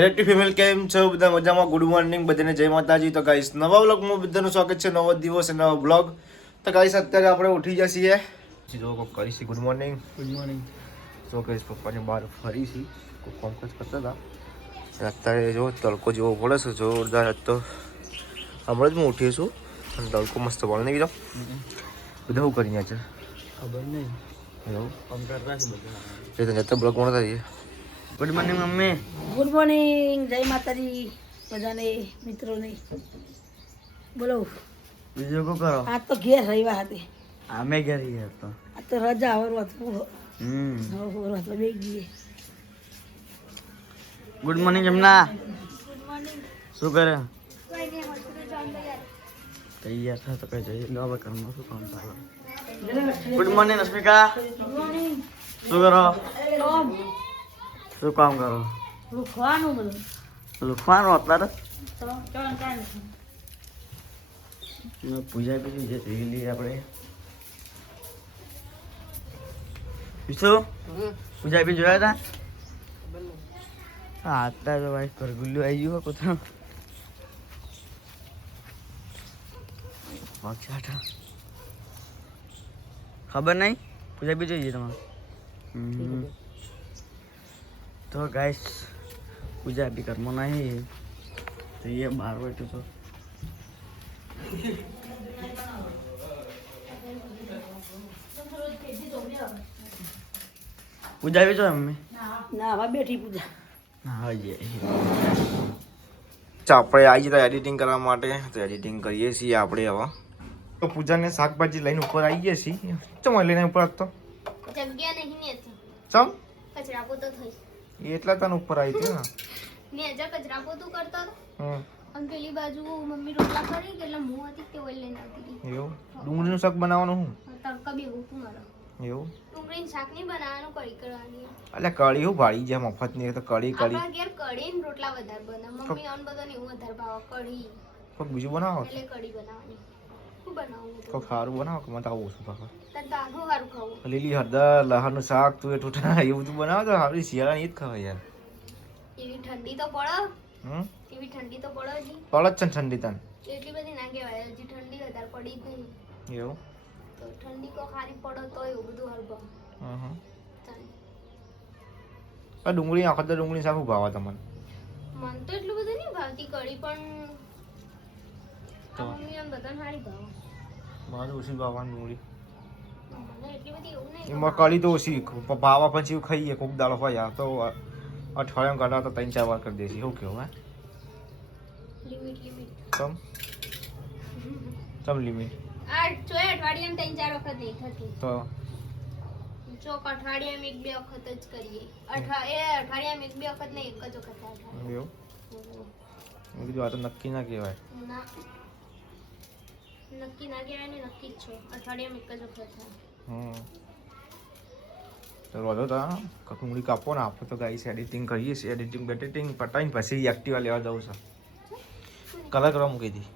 Hello female કેમ છો બધા મજામાં ગુડ મોર્નિંગ બધાને જય માતાજી તો ગાઈસ નવા વ્લોગમાં બધાનું સ્વાગત છે નવો દિવસ નવો વ્લોગ તો ગાઈસ અત્યારે આપણે ઉઠી જઈએ જો કોક કરીશી ગુડ મોર્નિંગ તો ગાઈસ પપ્પાને બહાર ફરીશી કોઈ કોમ્પ્લેક્સ કરતા હતા અત્યારે જો તડકો જેવો પડે છે જોરદાર તો હમણાં જ હું ઉઠી છું અને તડકો મસ્ત પડે નહીં કીધો બધા શું કરીને છે ખબર નહીં હેલો કામ કરતા છે બધા એ તો જતા બ્લોગ કોણ થાય good morning mummy good morning જય માતાજી બધાને મિત્રોને બોલો બીજું શું કરો આજ તો ઘેર રવિવાર હતી અમે ઘરે ગયા તો આજ તો રજા હવરવાત તો બે ગઈએ ગુડ મોર્નિંગ જમના શું કરે તૈયાર થાય તો કઈ જઈએ લો હવે ઘરમાં શું કામ ચાલે ગુડ મોર્નિંગ રશ્મિકા શું કરો શું કામ કરો રૂખવાનું બધું લુખવાનું અત્યારે તો ચાલ ચાલ પૂજા કરી જે જોઈ આપણે શું પૂજા બી જોયા હતા હા અત્યારે તો ભાઈ કરગુલ્લું આવી ગયું કુતરા ખબર નહીં પૂજા બી જોઈએ તમારે તો ગાઈસ પૂજા બી કર્મ નહીં તો એ 12 વાગે તો પૂજા બી જો મમ્મી ના હવે બેઠી પૂજા હા જે આપણે આવી જતા એડિટિંગ કરવા માટે તો એડિટિંગ કરીએ છીએ આપણે હવે તો પૂજાને શાકભાજી લઈને ઉપર આવીએ છીએ ચમ લઈને ઉપર તો જગ્યા નહીં ને હતી ચમ કચરા પોતો થઈ એટલા તને ઉપર આવી હતી ને હજા કચરા પોતું કરતો હતો ને અને પેલી બાજુ મમ્મી રોટલા કરી કે એટલે હું હતી તે ઓઇલ લઈને આવતી હતી એવું ડુંગળીનું શાક બનાવવાનું હું તડકા બી હું મારો એવું ડુંગળીનું શાક નહીં બનાવવાનું કઢી કરવાની એટલે કઢી હું ભાળી જાય મફત ની તો કઢી આપણા ઘેર કઢી ને રોટલા વધારે બને મમ્મી અન બધો ને એવું વધારે ભાવ કઢી કોઈક બીજું બનાવો એટલે કઢી બનાવવાની શું બનાવું કોઈક સારું બનાવો કે મને તો આવું ઓછું ભાવે તાર દાનું સારું ખાવું લીલી હળદર લહણનું શાક તું ટૂટા એવું બધું બનાવો તો સારી શિયાળાની જ ખવાય યાર એવી ઠંડી તો પડે હમ એવી ઠંડી તો પડે જ પડે જ છે ને ઠંડી તને એટલી બધી ના કહેવાય હજી ઠંડી વધારે પડી જ નહીં એવું તો ઠંડી કો ખારી પડે તો એવું બધું હરબા હમ આ ડુંગળી આખો તો ડુંગળી શાક ભાવે તમને મન તો એટલું બધું નહીં ભાવતી કઢી પણ આ મમ્મી આમ બધાને સારી ભાવે મારે ઓછી ભાવવાની ડુંગળી મને એટલી બધી એવું નહીં એમાં કઢી તો ઓછી ભાવા પછી ખાઈએ કોક દાળ હોય તો અઠવાડિયામાં કાઢા તો 3-4 વાર કરી દેસી શું કેવું હે લિમિટ ચમ લિમિટ આ ચોય અઠવાડિયામાં 3-4 વખત નહીં થતી તો ચોક અઠવાડિયામાં 1-2 વખત જ કરીએ અઠવાડિયામાં 1-2 વખત નહીં એક જ વખત થાય એવું મેં કીધું આ તો નક્કી ના કહેવાય ના નક્કી ના કહેવાય ને નક્કી જ છો અઠવાડિયામાં એક જ વખત થાય તો વધો તો ડુંગળી કાપો ને આપણે તો ગાઈસ એડિટિંગ કરીએ છીએ એડિટિંગ પટાઈને પછી એક્ટિવા લેવા જવું છે કલર કરવા મૂકી હતી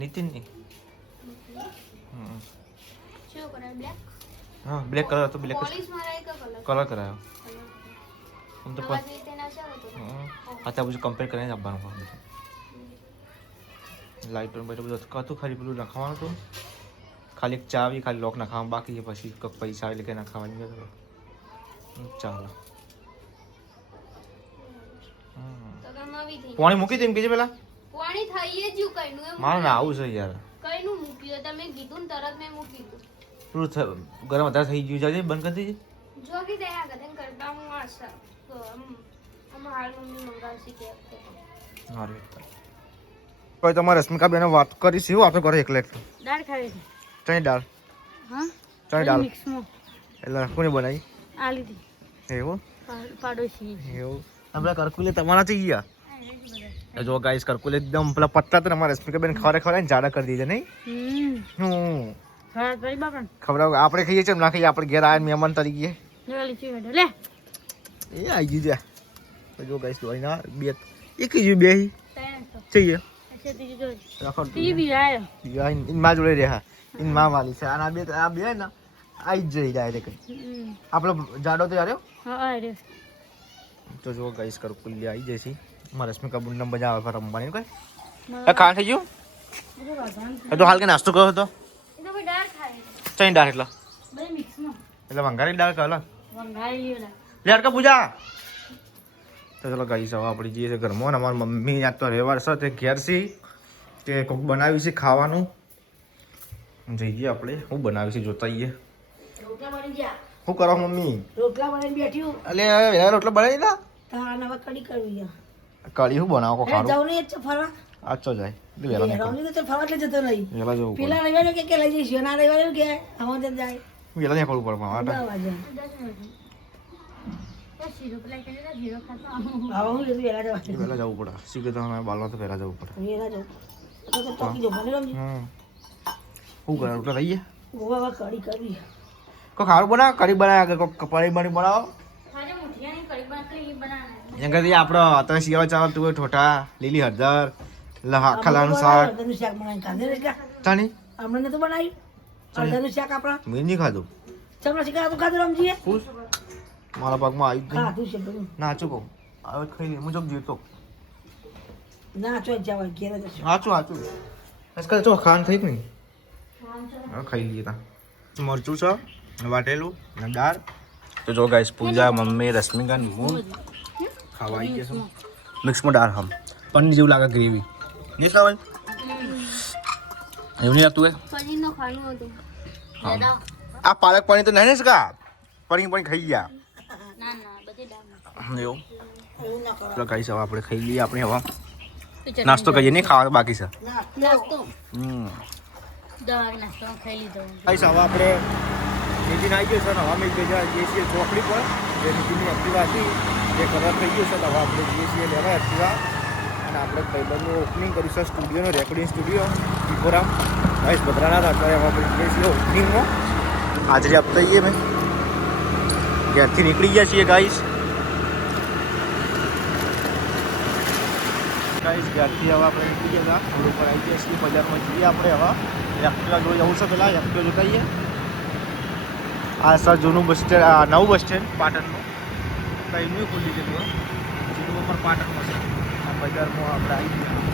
નીતિનની શું કરાય બ્લેક હા બ્લેક કલર હતો બ્લેક પોલિશ મારાય કે કલર કલર કરાયો આમ તો નવા રીતે ના ચાલે તો આ તો બધું કમ્પેર કરીને આપવાનું બધું લાઇટો બધું હતું ખાલી પેલું નખાવાનું હતું ખાલી એક ચાવી ખાલી લોક નખાવાનું બાકી છે પછી કંઈક પૈસા એટલે કે નખાવાની ચાલો તો ગમાવી થઈ પાણી મૂકી દે એમ કીધું પેલા પાણી થઈએ જ કઈનું એમ મારે ના આવું છે યાર કઈનું મૂક્યું તમે કીધું ને તરત મેં મૂકી દીધું પેલું ગરમ વધારે થઈ ગયું છે બંધ કરી દેજે જો કે તે આ ગધન કરતા હું આશા તો હાલ મમ્મી મંગાવશે કે સારું કોઈ તમારે રશ્મિકા બેને વાત કરીશ એવું વાતો કરે એકલે દાળ ખાવી છે ચણી દાળ હા ચણી દાળ મિક્સમાં એટલે કોને બનાવી આ લીધી એવું પાડોશી એવું આપણા કરકુલે તમારા થઈ ગયા જો ગાઈસ કરકુલે એકદમ પેલા પતલા તો અમારા રશ્મિકા બેન ખવડાય ને જાડા કરી દીધા નહીં ખબર આપણે ખાઈએ છીએ ના ખાઈએ આપણે ઘેર આવ્યા મહેમાન તરીકે લે એ આવી ગયું જા જો ગાઈસ દોઈ ના બે એક જ બે चाहिए इन માં જોડે રહ્યા इन માં વાલી છે અને આ બે ને આઈ જ જઈ ડાયરેક્ટ આપણો જાડો તો આવ્યો હા આવ્યો તો જો ગાઈસ કરકુલી આવી જશે મારા રશ્મિકા બુનને મજા આવે રમવાની કઈ ખા થઈ ગયું તો હાલ કે નાસ્તો કર્યો હતો એ તો ભાઈ ડાળ ખાય ચઈ દાળ એટલે બે મિક્સમાં એટલે વંગારી દાળ કાલા વંગાઈ લ્યો લેટ કે પૂજા તો ચલો ગાઈસ હવે આપણે જઈએ છીએ ઘરમાં ને અમારી મમ્મી યાદ તો રવિવાર છે તે ઘેર છે કે કોક બનાવ્યું છે ખાવાનું જઈએ આપણે હું બનાવ્યું છે જોતા આવીએ રોટલા બની ગયા શું કરો મમ્મી રોટલા બનાવીને બેઠ્યું એટલે વેલા રોટલા બનાવી દીધા તાન હવે કડી કરવી છે કઢી શું બનાવો કો ખારું જાવ નહીં ફરવા આચો જાય એટલે વેલા નહીં રમણી તો ફરવા એટલે જતો નહીં વેલા જવું પેલા રવિવારે કે લઈ જઈશું એના રવિવારે કે અમારે જાય પડે વેલા નહીં કરવું પડે મારા 10 વાગ્યા તો શીરો પેલા કે શીરો ખાતો હવે હું જતું વેલા જવા વેલા જવું પડે શીખે તો અમે બાલવા તો વેલા જવું પડે વેલા જવું તો ટોકી જો ભલે રમજી શું કરે રોટલા થઈ ગયા ગોવા કડી કરવી કોઈ ખારું બનાવ કઢી બનાવ્યા કે કોઈ કપાળી બની બનાવો ખાજે મુઠિયાની કઢી બનાવતો એ બનાવના એમ કરતી આપણો અત્યારે શિયાળો ચાલો તું ઠોઠા લીલી હળદર ખલાનું શાક અડધાનું શાક બનાવીને ખાધે ને કા ચાની હમણાં નતું બનાવ્યું અડધાનું શાક આપણા મેં નહીં ખાધું ચમડા શીખા તું ખાધું રમજીએ ખુશ મારા પગમાં આવી ગયું ખાધું છે બધું નાચું કહું હવે ખાઈ લે મુજબ જીવતો ના ચોઈ જવાય ઘેર જશું સાચું સાચું આજકાલ ચો ખાન થઈ ગયું હવે ખાઈ લઈએ તા મરચું છે વાટેલું અને દાળ તો જો ગાઈસ પૂજા મમ્મી રશ્મિકા હું ખાવા આવી ગયા છું મિક્સમાં દાળ હમ પનીર જેવું લાગે ગ્રેવી નહીં ખાવાય એવું નહીં લાગતું પનીરનો ખાનું હતું હા આ પાલક પનીર તો નહીં ને શકા પનીર પણ ખાઈ ગયા ના ના બધે ડાળ એવું ચલો ગાઈસ હવે આપણે ખાઈ લઈએ આપણે હવે નાસ્તો કરીએ નહીં ખાવા બાકી છે નાસ્તો દવા નાસ્તો ખાઈ લીધો ગાઈસ હવે આપણે નીતિન આવી ગયો છે ને હવે અમે જઈએ છીએ ચોકડી પર જે નીતિનની એક્ટિવા હતી જે કલર થઈ ગયો છે તો હવે આપણે જઈએ છીએ લેવા એક્ટિવા અને આપણે ભાઈબંધનું ઓપનિંગ કર્યું છે સ્ટુડિયોનો રેકોર્ડિંગ સ્ટુડિયો ટીપોરામ ગાઈસ બદરાના અત્યારે હવે આપણે જઈએ છીએ ઓપનિંગમાં હાજરી આપતા જઈએ મેં ઘેરથી નીકળી ગયા છીએ ગાઈસ ઘેરથી હવે આપણે નીકળી ગયા હતા રોડ પર આવી ગયા છીએ બજારમાં જઈએ આપણે હવે એક્ટિવા જોઈ જવું છે પહેલાં એક્ટિવા જોતા આવીએ આ સર જૂનું બસ સ્ટેન્ડ નવું બસ સ્ટેન્ડ પાટણનું કંઈ ખુલ્લી જગ્યા જૂનું ઉપર પાટણમાં છે આ બજારમાં આપણે આવી ગયા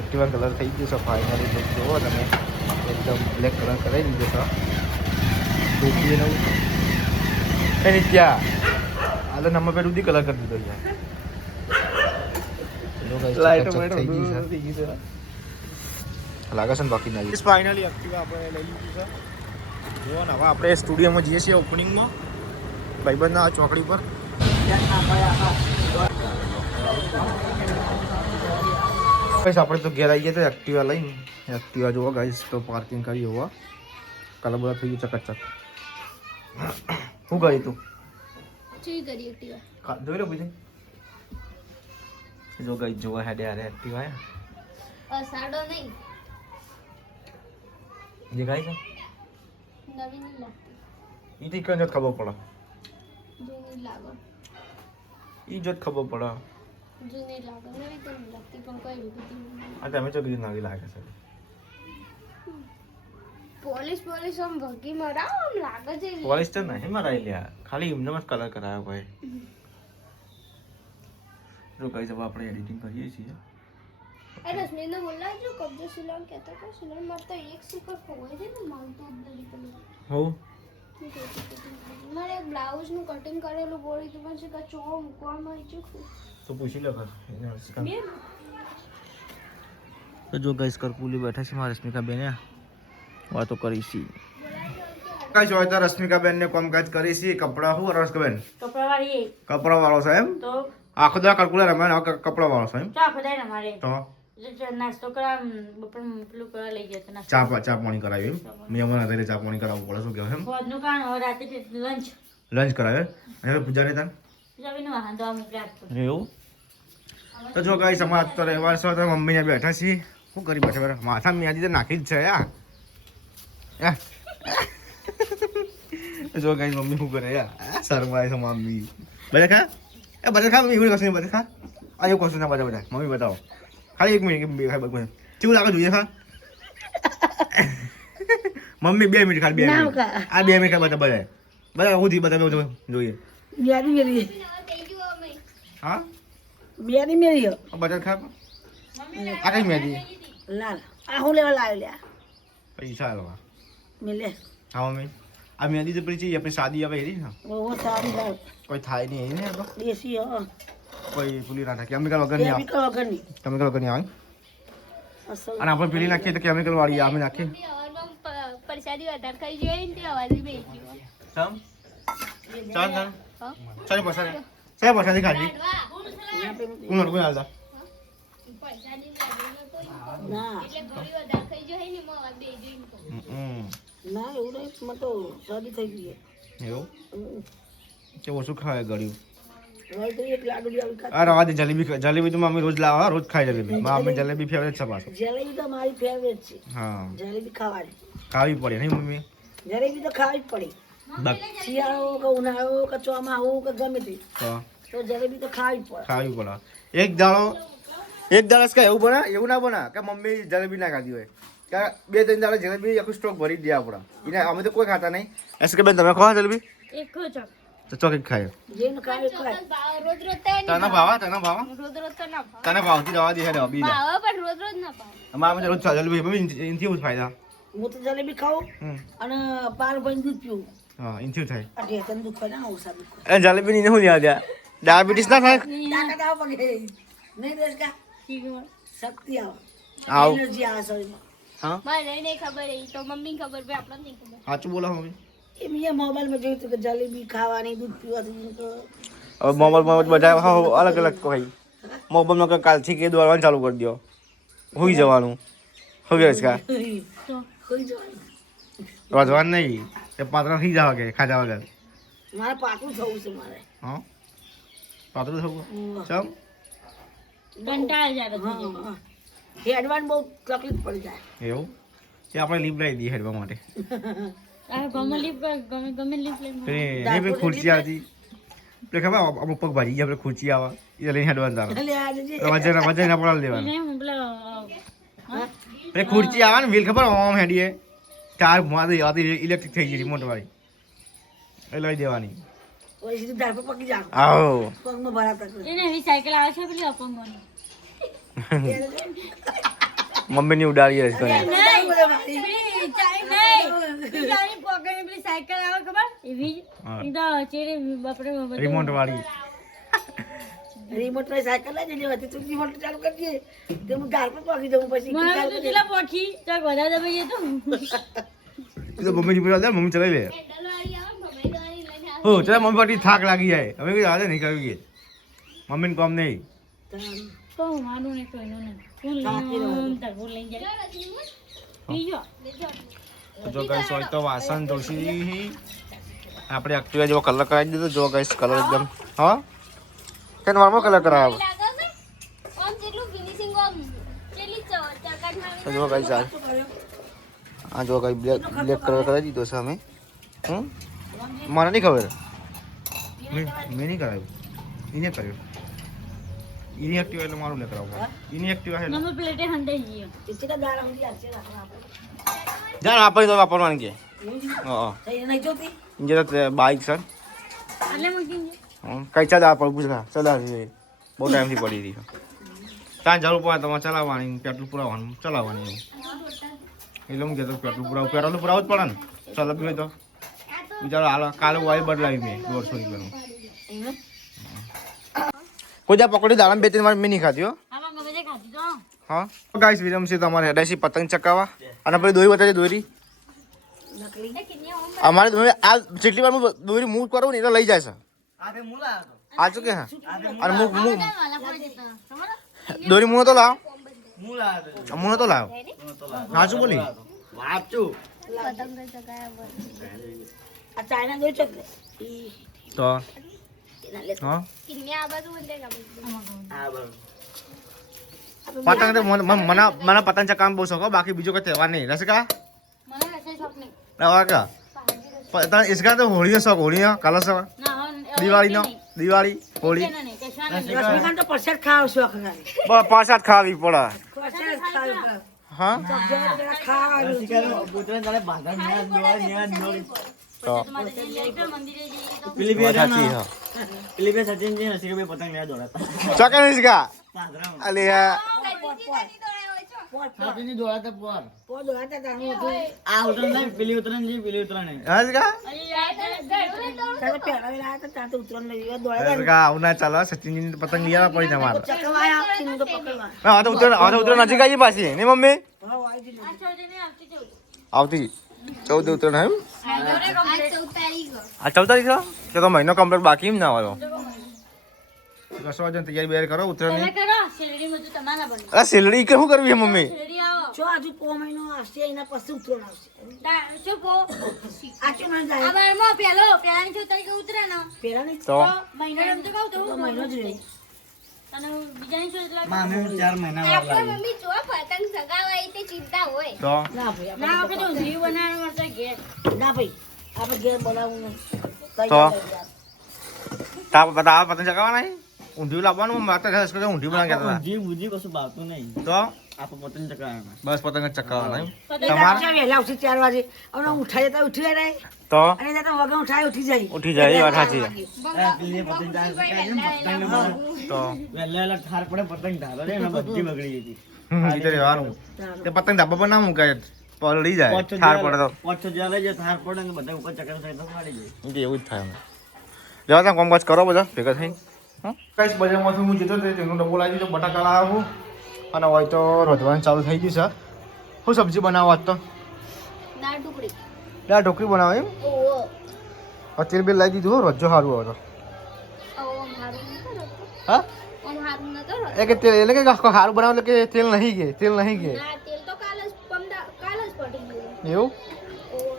એક્ટિવા કલર થઈ ગયો છે ફાઇનલી જોવો તમે એકદમ બ્લેક કલર કરાવી દીધો છે ટોપી નવું એની ત્યાં આ તો નંબર પેલું કલર કરી દીધો યાર લાગે છે ને બાકી નહીં ફાઇનલી એક્ટિવા આપણે લઈ લીધી છે જો ને હવે આપણે સ્ટુડિયોમાં જઈએ છીએ ઓપનિંગમાં ભાઈબંધના ચોકડી પર ગાઈસ આપણે તો ઘેર આવી ગયા તો એક્ટિવા લઈને એક્ટિવા જોવા ગાઈસ તો પાર્કિંગ કરી હોવા કલર બધા થઈ ગયું ચકચક શું કરી તું ચી કરી એક્ટિવા જોઈ લો બીજું જો ગાઈસ જોવા હેડે આરે એક્ટિવા સાડો નહીં દેખાય છે નવી નહીં લાગતી ઈ થી કઈ ખબર પડે જૂની લાગે ઈ જોત ખબર પડે જૂની લાગે નવી તો નહીં લાગતી પણ કોઈ બધી આ તમે તો બીજી નવી લાગે છે પોલીસ આમ ભગી મરાવો આમ લાગે છે પોલિશ તો નહીં મરાઈ લ્યા ખાલી એમને જ કલર કરાયો ભાઈ જો કઈ જવા આપણે એડિટિંગ કરીએ છીએ એ રશ્મિને બોલાવજો કબજો સિલાન કહેતા કે સિલાન મારે તો એક સિકર ખોવાય છે ને માલ તો દરી પર હોવ મારે બ્લાઉઝ નું કટિંગ કરેલું બોડી તો પણ છે કે ચો મૂકવામાં આવી છે તો પૂછી લો કર બે તો જો ગાઈસ કરપુલી બેઠા છે મારા રશ્મિકા બેન વાતો કરી છે કાઈ જોઈ તો રશ્મિકા બેન ને કામકાજ કરી છે કપડા હું રશ્મિકા બેન કપડા વાળી કપડા વાળો છે એમ તો આખો દા કેલ્ક્યુલેટર રમે કપડા વાળો છે એમ ચા ખોદાય ને મારે તો નાસ્તો કરા બપોર પેલું કરવા લઈ ગયા હતા ચા પાણી કરાવી એમ મેમન હતા ચા પાણી કરાવવું પડે શું કહેવાય એમ ફોજનું કામ હવે રાતે લંચ લંચ કરાવે અને પૂજા ને તન જમીને વાહન દવા મોકલ્યા એવું તો જો ગાઈસ અમાર તો રવિવાર છે તો મમ્મીને બેઠા છીએ શું કરી બેઠા બેઠા માથા મ્યાદી તો નાખી જ છે યાર જો ગાઈસ મમ્મી શું કરે યાર શરમાય છે મમ્મી બધા ખા બધા ખા મમ્મી એવું કશું બધા ખા આ એવું કશું ના બધા મમ્મી બતાવો ખાલી 1 મિનિટ કેવું લાગે જોઈએ ખા મમ્મી 2 મિનિટ ખાલી 2 મિનિટ આ 2 મિનિટ બધા બધા બધા હું બધા જોઈએ મેરી મેરી થઈ ગયું અમે હા મેરી મેરી બટર ખા આ કઈ મેદી લાલ આ હું લેવા લાવ્યો લ્યા પૈસા આલવા મિલે હા મમ્મી આ મેદી તો પેલી આપણી શાદી આવે એરી ને બહુ સારી લાવ કોઈ થાય નહીં એને તો દેશી હો કોઈ પુલી ના થાય કેમિકલ વગર નહીં આવે કેમિકલ વગરની કેમિકલ વગર નહીં આવે અસલ અને આપણે પેલી નાખીએ તો કેમિકલ વાળી અમે નાખીએ હવામાં પરસાદી વધારે ખાઈ જોઈએ ને તે અવાજ બેસી ગયો ચાલ ચાલ ચાલ ચાલ પસાડી ખાધી કોણ હાલતા પરસાદી લાગેલો તો ના એટલે ઘણી વધારે ખાઈ જોઈએ ને એમાં અવાજ બેસી ગયો ના એવું નહીં મને તો શરદી થઈ ગઈ એવું કે ઓછું ખાય ગળ્યું હવે તો એક લાડુ બી આવી ખાધી. આ રવા દે જલેબી તો મમ્મી રોજ લાવવા રોજ ખાય જલેબી મમ્મી જલેબી ફેવરેટ છે પાછું જલેબી તો મારી ફેવરેટ છે હા જલેબી ખાવાની ખાવી પડે નહીં મમ્મી જલેબી તો ખાવી જ પડે શિયાળો કે ઉનાળો કે ચોમાસું કે ગમે તે તો જલેબી તો ખાવી જ પડે ખાવી પડે એક દાડો કઈ એવું બના એવું ના બના કે મમ્મી જલેબી ના ખાધી હોય કે 2-3 દાડો જલેબી આખું સ્ટોક ભરી દે આપણા એને અમે તો કોઈ ખાતા નહીં એસ કે બેન તમે ખાવા જલેબી એક ચોક તો ચોક ખાય જેને ખાવી ખાય રોજ રોજ તો નહીં તને ભાવા રોજ રોજ તો ના ભાવે તને ભાવતી રવા દે હેડે અબી ભાવે પણ રોજ રોજ ના ભાવે અમારા રોજ જલેબી મમ્મી ઇનથી એવું ફાયદા હું તો જલેબી ખાઉં અને પાલભાઈ દૂધ પીવું હા ઇનથી થાય આ ઢેચણ દુઃખ હોય ને ઓછા દુઃખ હોય એ જલેબી ની હું લ્યા ડાયાબિટીસ ના થાય તાકાત આવે પગે નહીં દેશ કા શક્તિ આવે આવ એનર્જી આવે શરીરમાં હા મને નહીં ખબર એ તો મમ્મી ખબર ભાઈ આપણને નહીં ખબર સાચું બોલો મમ્મી એ મેં મોબાઈલમાં જોયું હતું કે જલેબી ખાવાની દૂધ પીવાથી તો હવે મોબાઈલમાં બધા અલગ અલગ કહી મોબાઈલમાં કાલથી કે દોડવાનું ચાલુ કરી દો હોઈ જવાનું હવે કા કોઈ જવાનું રોજવાનું નહીં એ પાત્ર થઈ જવા કે ખાધા વગર મારે પાકું થવું છે મારે હા પાત્ર થવું ચમ કંટાળ જાય હા હેડવાન બહુ તકલીફ પડી જાય એવું એ આપણે લીપ લાવી દઈએ હેડવા માટે ગમે લીપ એ પેલી ખુરશી આવતી પેલે ખબર અમુક પગ ભાજી ગયા આપણે ખુરશી આવે એ લઈને હેડવાનું તારે એટલે આજે જે વજન ના પડાવી દેવાનું પેલી ખુરશી આવે ને વ્હીલ ખબર આમ હેડીએ ચાર ભૂવા ઇલેક્ટ્રિક થઈ ગઈ રિમોટ વાળી એ લઈ દેવાની ઓય સીધું ધાર પર પકી જાવ આવો પગમાં ભરાતા કરે. એને એવી સાયકલ આવે છે પેલી અપંગોની મમ્મી ની ઉડાડી હશે તને સાયકલ આવે ખબર એવી રિમોટ વાળી રિમોટ વાળી સાયકલ લઈ જજે હતી તું રિમોટ ચાલુ કરજે તે હું ધાર પર પકી જાઉં પછી એ તો મમ્મી ની દે મમ્મી ચલાવી લે હો ચાલ મમ્મી પાટી થાક લાગી જાય હવે કઈ હાલે નહીં કરવી કે મમ્મી ને કામ નહીં જો ગાઈસ હોય તો વાસણ ધોશી આપણે એક્ટિવા જેવો કલર કરાવી દીધો જો ગાઈસ કલર એકદમ હા કે નોર્મલ કલર કરાવો જો ગાઈસ આ જો ગાઈસ બ્લેક કલર કરાવી દીધો છે અમે મને નહીં ખબર મેં નહીં કરાવ્યું એને કર્યું એની એક્ટિવા એટલે મારું લે કરાવવું એની એક્ટિવા છે કેટલા દાડા સુધી આવશે રાખવા આપણે જાણ આપણે તો વાપરવાની કે હા થઈ નહીં જોતી જે બાઇક છે કઈ ચાલ આ પૂછ ચલાવી બહુ ટાઈમથી પડી રહી છે ત્યાં જરૂર પડે તમારે ચલાવવાની પેટ્રોલ પુરાવવાનું ચલાવવાની એટલે હું કહેતો પેટ્રોલ પુરાવું જ પડે ને ચલાવી હોય તો વિચારો હાલ કાલે વાયર બદલાવી મેં 150 રૂપિયાનું કોઈ જા પકડી દાડા 2-3 વાર મેં નહીં ખાધી હો હા ગાઈસ વિરમ છે તમારે હેડાસી પતંગ ચકાવવા અને પછી દોરી બતાવી દોરી અમારે આ જેટલી વાર દોરી મૂવ કરું ને એટલે લઈ જાય છે આ શું કે હા અને દોરી મું તો લાવ મું તો લાવ હા શું બોલી આ ચાઇના જોઈ છે તો હા પતંગ તો મને પતંગ ચકાવવાનું બહુ શોખ હો, બાકી બીજો કોઈ તહેવાર નહીં રસિકા નવા કા તને इसका तो होली शौक होली कलर से दिवाળી નો દિવાળી હોળી રશ્મિકાંત તો પ્રસાદ ખાવ છો ખાલી પાછા ખાવી પડે પ્રસાદ ખાવ હા ખાવાનું તો પેલી બે વાત સાચી હા પેલી બે સચિનજી નસીબ બે પતંગ લેવા દોડાતા ચોકે હિસકા પાદરામાં અલે સાચિનજી દોડાતા પોર પોર દોડાતા હતા હું હતું. આ ઉતરણ નહીં પેલી ઉતરણ જી પેલી ઉતરણ નહીં હિસકા ત્યારે પહેલા લાયા હતા ત્યાં તો ઉતરણ લઈ ગયા દોડાતા હિસકા આવના ચાલો સચિનની પતંગ લઈ આવવા પડી તમારે ચકવાયા આખી તો પકડવા હા તો ઉતરણ નજીક આવી પાછી ને મમ્મી હા આવી દીધી. આવતી 14 ઉતરણ એમ આ 14 તારીખ આ 14 તારીખ છે તો મહિનો કમ્પ્લીટ બાકી એમ ના હોય કશો વાંધો નહીં, તૈયારી બેર કરો ઉતરણની અરે સેલરી કે શું કરવી છે મમ્મી જો હજુ પો મહિનો આવશે એના પછી ઉતરણ આવશે આચું ના જાય પેલા નહીં તો તો મહિનો જ રહી. મામે 4 મહિના વાર લાગે મમ્મી જો પતંગ સગાવાય તે ચિંતા હોય તો ના ભાઈ ના ભાઈ આપણે ઘેર બનાવવું નહીં. તો? તા બતા પતંગ ચગાવવાના છે ઊંધિયું લાવવાનું માતા ઘરે કે ઊંધિયું બના ગયા ઊંધી બુજી કશું ભાવતું નહીં તો આપણે પતંગ ચકાવવાના બસ પતંગ જ ચગાવવાના એમ તમારે વહેલા ઉઠી 4 વાગે અને ઉઠાય તો ઉઠી જાય તો અને ત્યાં તો વગર ઉઠાય ઉઠી જાય. ઉઠી જાય, એ વાત સાચી. પેલી પતંગ ચકાવે તો વહેલા ઠાર પડે પતંગ ધારો ને બધી બગડી હતી એ તો રહેવાનું તે પતંગ ધાબા પર ના મુકાય પલળી જાય ઠાર પડે તો પોચો જ્યાં લઈ જાય ઠાર પડે ને બધા ઉપર ચકાવ થાય તો મારી જાય એવું જ થાય અમે જવા ત્યાં કોમકાજ કરો બધા ભેગા થઈ કઈ બજારમાંથી હું જતો તેનો ડબ્બો લાવી દીધો બટાકા લાવું અને હોય તો રોધવાનું ચાલુ થઈ ગયું છે શું સબ્જી બનાવો આજ તો દાળ ઢોકળી દાળ ઢોકળી બનાવો એમ ઓહો તેલ બેલ લાવી દીધું હો રોજો સારું હવે તો ઓમ હારું નતો રખતો હા ઓમ હારું નતો રખતો એ કે તેલ એટલે કે આખો સારું બનાવ એટલે કે તેલ નહીં કે તેલ નહીં કે ના તેલ તો કાલ જ પડી ગયું એવું ઓહો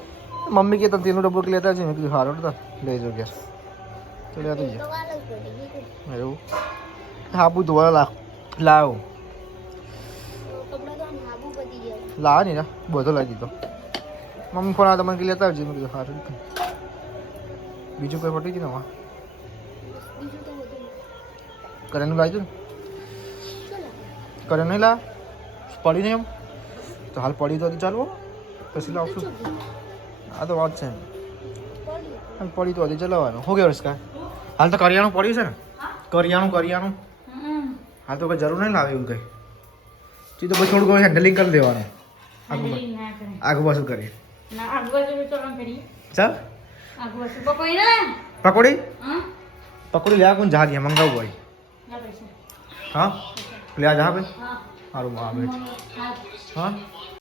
મમ્મી કે તમે તેલનો ડબ્બો કે લેતા છે મેં કીધું સારું તો લઈ જાઓ ઘેર તો લેતું તો કાલ જ પડી ગયું એવું હાબુ ધોવા લાવ કપડા તો હાબુ પડી ગયા લાવ ને બધો લાવી દીધો મમ્મી ફોન આવે તમને કે લેતા આવજે મેં કીધું સારું બીજું કોઈ પટી ગયું ને બીજું તો બધું કરેનું લાવી દઉં ચલો કરે નહીં લા પડી નહીં એમ તો હાલ પડી તો ચાલવો પછી લાવશું આ તો વાત છે હાલ પડી તો હજી ચલાવવાનું શું કહેવાય કા હાલ તો કરિયાણું પડ્યું છે ને કરિયાણું હાલ તો કોઈ જરૂર નહીં લાવે એવું કંઈ જી તો પછી થોડું ઘણું હેન્ડલિંગ કરી દેવાનું આગુ પાછું કરી ચાલ પકોડી પકોડી લે કોણ જા ગયા મંગાવું ભાઈ હા લે જા ભાઈ સારું હા ભાઈ હા